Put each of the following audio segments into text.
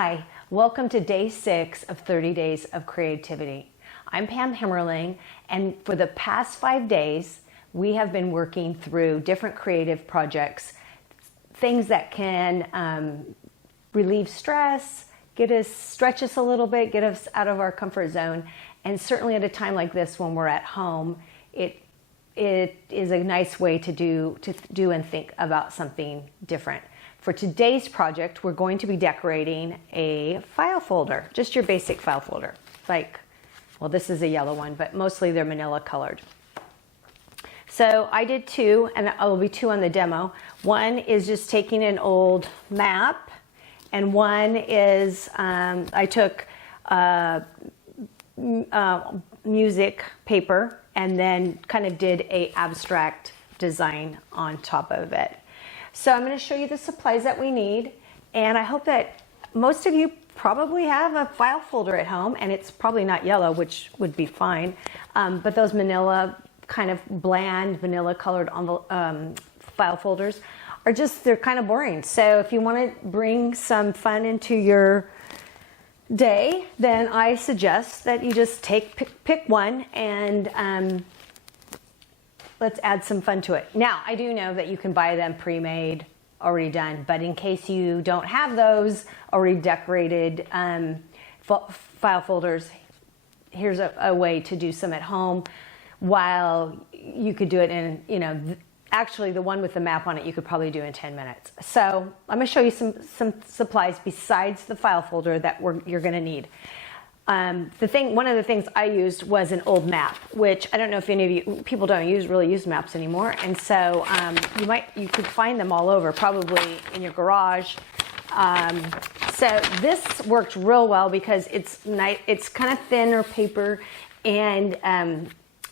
Hi, welcome to day 6 of 30 Days of Creativity. I'm Pam Hemmerling, and for the past 5 days, we have been working through different creative projects, things that can relieve stress, stretch us a little bit, get us out of our comfort zone, and certainly at a time like this when we're at home, it is a nice way to do and think about something different. For today's project, we're going to be decorating a file folder, just your basic file folder. Well, this is a yellow one, but mostly they're manila colored. So I did 2, and there will be 2 on the demo. One is just taking an old map, and one is I took music paper and then kind of did a abstract design on top of it. So I'm going to show you the supplies that we need, and I hope that most of you probably have a file folder at home, and it's probably not yellow, which would be fine, but those manila, kind of bland vanilla colored file folders are they're kind of boring. So if you want to bring some fun into your day, then I suggest that you just pick one and let's add some fun to it. Now, I do know that you can buy them pre-made, already done, but in case you don't have those already decorated file folders, here's a way to do some at home while you could do it in, actually the one with the map on it you could probably do in 10 minutes. So I'm going to show you some supplies besides the file folder that you're going to need. One of the things I used was an old map, which I don't know if any of you people don't really use maps anymore, and so you could find them all over, probably in your garage. So this worked real well because it's kind of thinner paper, and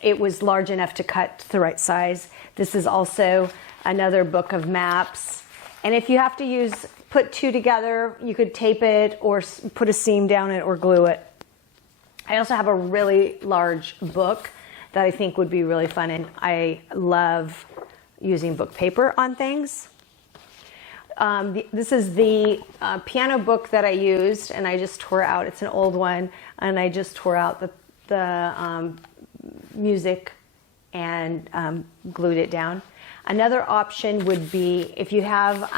it was large enough to cut to the right size. This is also another book of maps, and if you have to put 2 together, you could tape it or put a seam down it or glue it. I also have a really large book that I think would be really fun, and I love using book paper on things. This is the piano book that I used, and I just tore out. It's an old one, and I just tore out the music and glued it down. Another option would be if you have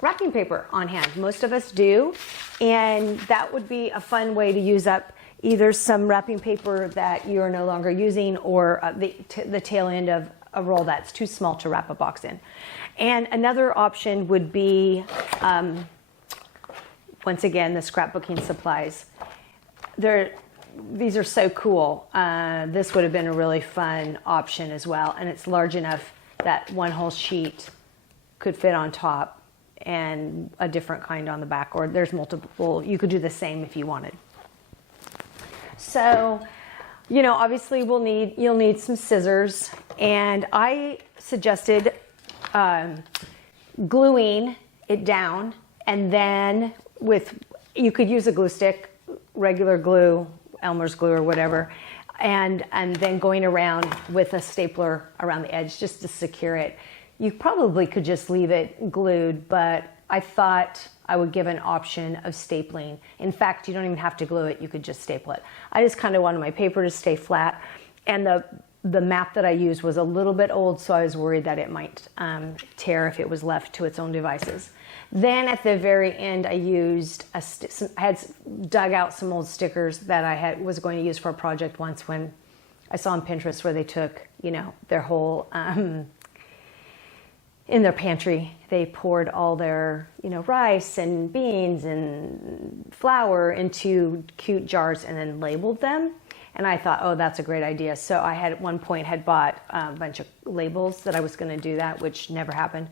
wrapping paper on hand. Most of us do, and that would be a fun way to use up either some wrapping paper that you're no longer using or the tail end of a roll that's too small to wrap a box in. And another option would be, once again, the scrapbooking supplies. These are so cool. This would have been a really fun option as well, and it's large enough that one whole sheet could fit on top and a different kind on the back, or there's multiple. You could do the same if you wanted. So, obviously you'll need some scissors, and I suggested gluing it down, and then you could use a glue stick, regular glue, Elmer's glue or whatever, and then going around with a stapler around the edge just to secure it. You probably could just leave it glued, but I thought I would give an option of stapling. In fact, you don't even have to glue it, you could just staple it. I just kind of wanted my paper to stay flat, and the map that I used was a little bit old, so I was worried that it might tear if it was left to its own devices. Then at the very end, I used I had dug out some old stickers that I was going to use for a project once when I saw on Pinterest where they took, their whole in their pantry, they poured all their, rice and beans and flour into cute jars and then labeled them. And I thought, oh, that's a great idea. So I at one point had bought a bunch of labels that I was going to do that, which never happened.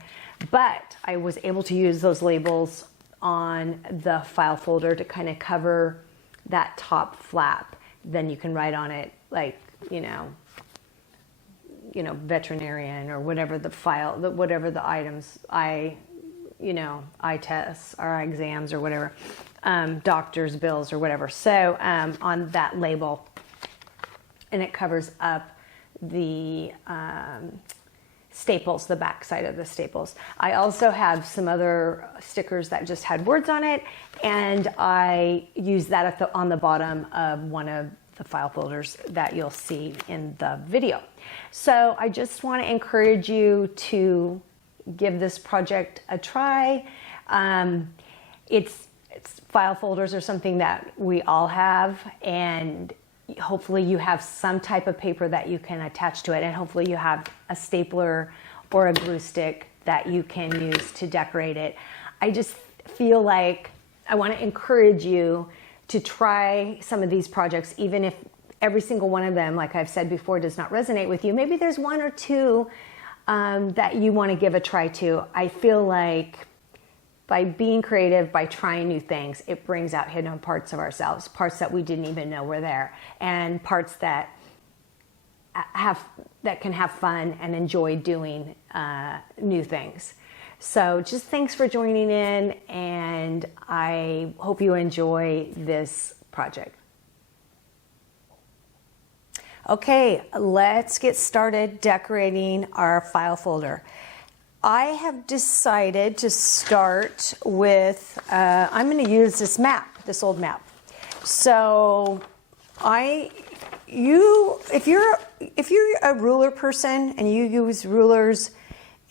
But I was able to use those labels on the file folder to kind of cover that top flap. Then you can write on it veterinarian or whatever whatever the items eye tests or eye exams or whatever, doctor's bills or whatever. So on that label, and it covers up the staples, the back side of the staples. I also have some other stickers that just had words on it, and I use that on the bottom of one of the file folders that you'll see in the video. So I just want to encourage you to give this project a try. It's file folders are something that we all have, and hopefully you have some type of paper that you can attach to it, and hopefully you have a stapler or a glue stick that you can use to decorate it. I just feel like I want to encourage you to try some of these projects, even if every single one of them, like I've said before, does not resonate with you. Maybe there's one or two that you want to give a try to. I feel like by being creative, by trying new things, it brings out hidden parts of ourselves, parts that we didn't even know were there, and parts that can have fun and enjoy doing new things. So just thanks for joining in, and I hope you enjoy this project. Okay, let's get started decorating our file folder. I have decided to start with, I'm going to use this map, this old map. So if you're a ruler person and you use rulers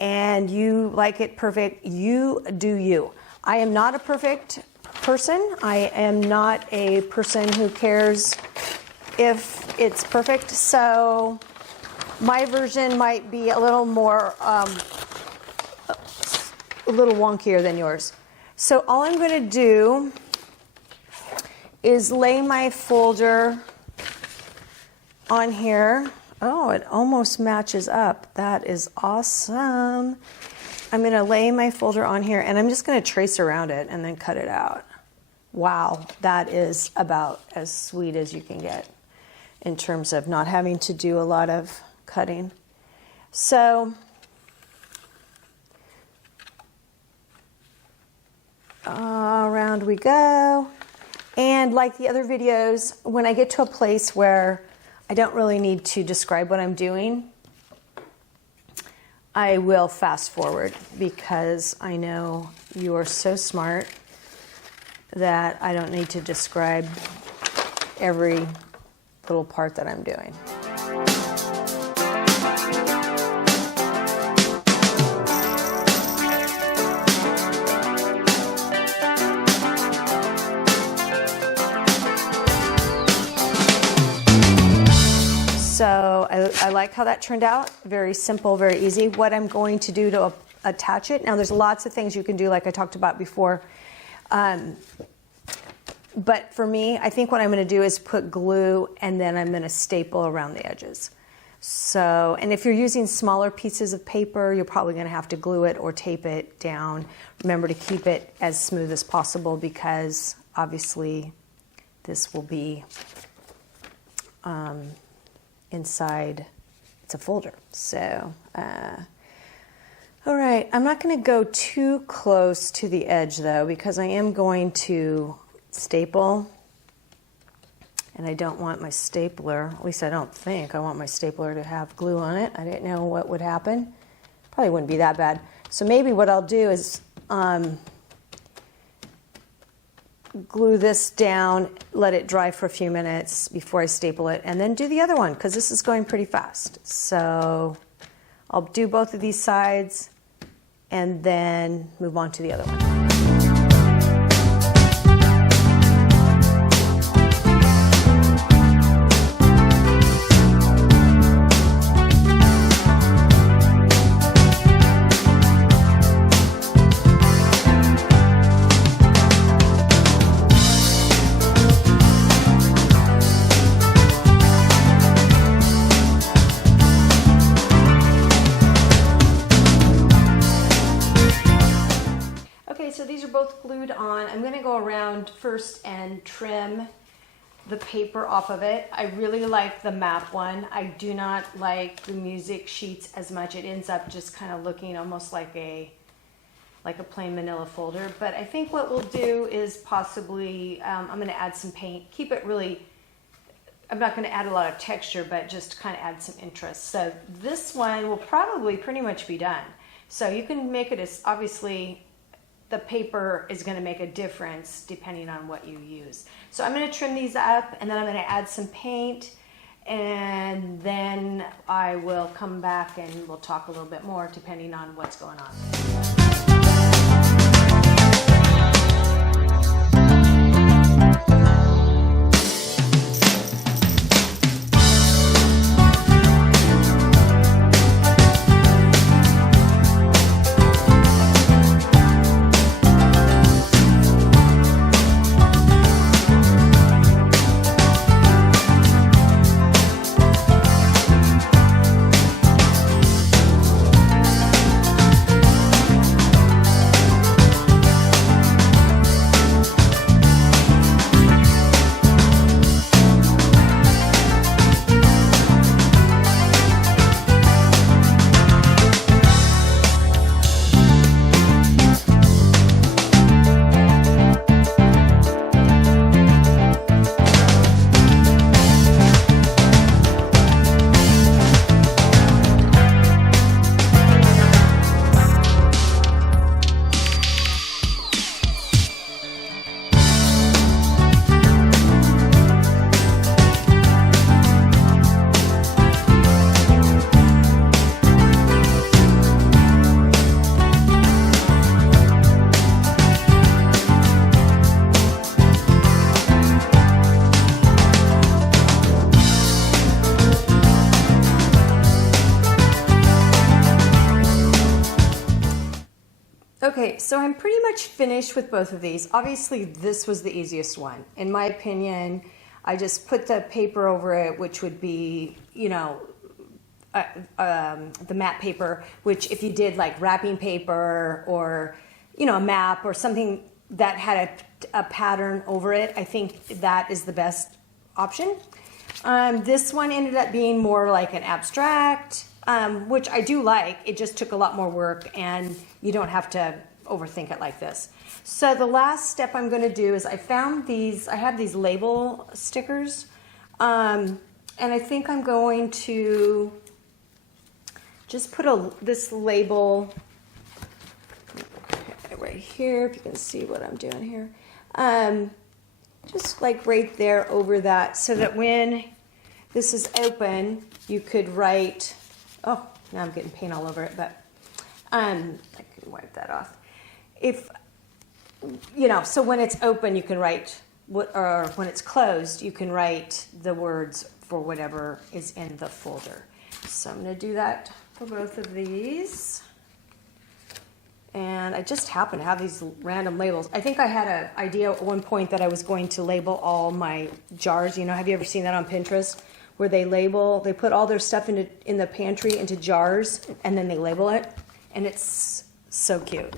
and you like it perfect, you do you. I am not a perfect person. I am not a person who cares if it's perfect. So my version might be a little more, a little wonkier than yours. So all I'm going to do is lay my folder on here. Oh, it almost matches up. That is awesome. I'm going to lay my folder on here, and I'm just going to trace around it and then cut it out. Wow, that is about as sweet as you can get in terms of not having to do a lot of cutting. So around we go. And like the other videos, when I get to a place where I don't really need to describe what I'm doing, I will fast forward, because I know you are so smart that I don't need to describe every little part that I'm doing. So I like how that turned out. Very simple, very easy. What I'm going to do to attach it, now there's lots of things you can do like I talked about before. But for me, I think what I'm going to do is put glue, and then I'm going to staple around the edges. So, and if you're using smaller pieces of paper, you're probably going to have to glue it or tape it down. Remember to keep it as smooth as possible, because obviously this will be inside, it's a folder. So, all right, I'm not going to go too close to the edge though, because I am going to staple, and I don't want my stapler, at least I don't think I want my stapler to have glue on it. I didn't know what would happen. Probably wouldn't be that bad. So maybe what I'll do is glue this down, let it dry for a few minutes before I staple it, and then do the other one, because this is going pretty fast. So I'll do both of these sides and then move on to the other one. So these are both glued on. I'm going to go around first and trim the paper off of it. I really like the map one. I do not like the music sheets as much. It ends up just kind of looking almost like a plain manila folder. But I think what we'll do is possibly, I'm going to add some paint, keep it really I'm not going to add a lot of texture, but just kind of add some interest. So this one will probably pretty much be done. So you can make it as, obviously the paper is going to make a difference depending on what you use. So I'm going to trim these up, and then I'm going to add some paint, and then I will come back and we'll talk a little bit more depending on what's going on. Okay, so I'm pretty much finished with both of these. Obviously, this was the easiest one. In my opinion, I just put the paper over it, which would be, you know, the matte paper, which if you did like wrapping paper or, you know, a map or something that had a pattern over it, I think that is the best option. This one ended up being more like an abstract, which I do like. It just took a lot more work, and you don't have to overthink it like this. So the last step I'm going to do is I found these, I have these label stickers, and I think I'm going to just put this label right here, if you can see what I'm doing here. Just like right there over that, so that when this is open, you could write, oh, now I'm getting paint all over it, but I can wipe that off. If, you know, so when it's open, you can write, or when it's closed, you can write the words for whatever is in the folder. So I'm going to do that for both of these. And I just happen to have these random labels. I think I had an idea at one point that I was going to label all my jars. You know, have you ever seen that on Pinterest? Where they put all their stuff in the pantry into jars, and then they label it. And it's so cute.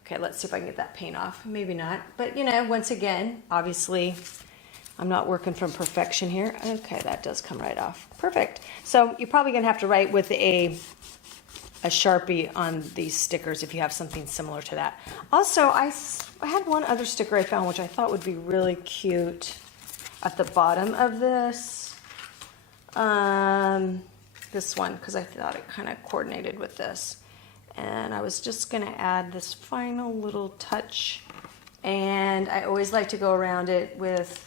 Okay, let's see if I can get that paint off. Maybe not. But, you know, once again, obviously, I'm not working from perfection here. Okay, that does come right off. Perfect. So you're probably going to have to write with a Sharpie on these stickers if you have something similar to that. Also, I had one other sticker I found which I thought would be really cute at the bottom of this. This one, because I thought it kind of coordinated with this. And I was just going to add this final little touch. And I always like to go around it with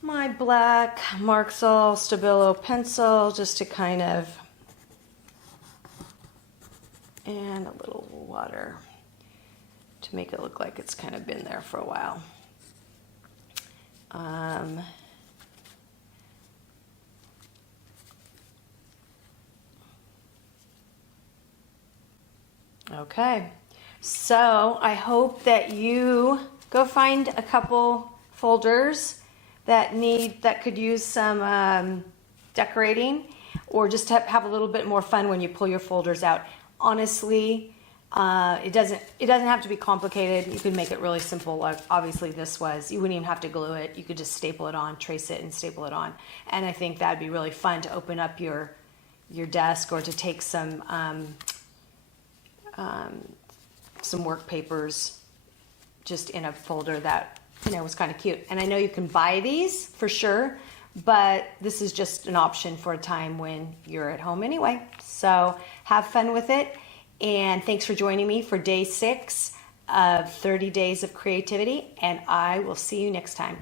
my black Marxall Stabilo pencil, just to kind of, and a little water to make it look like it's kind of been there for a while. Okay, so I hope that you go find a couple folders that could use some decorating, or just have a little bit more fun when you pull your folders out. Honestly, it doesn't have to be complicated. You could make it really simple, like obviously this was. You wouldn't even have to glue it. You could just staple it on, trace it, and staple it on. And I think that'd be really fun to open up your desk, or to take some work papers just in a folder that you know, was kind of cute. And I know you can buy these for sure, but this is just an option for a time when you're at home anyway. So have fun with it. And thanks for joining me for day 6 of 30 Days of Creativity. And I will see you next time.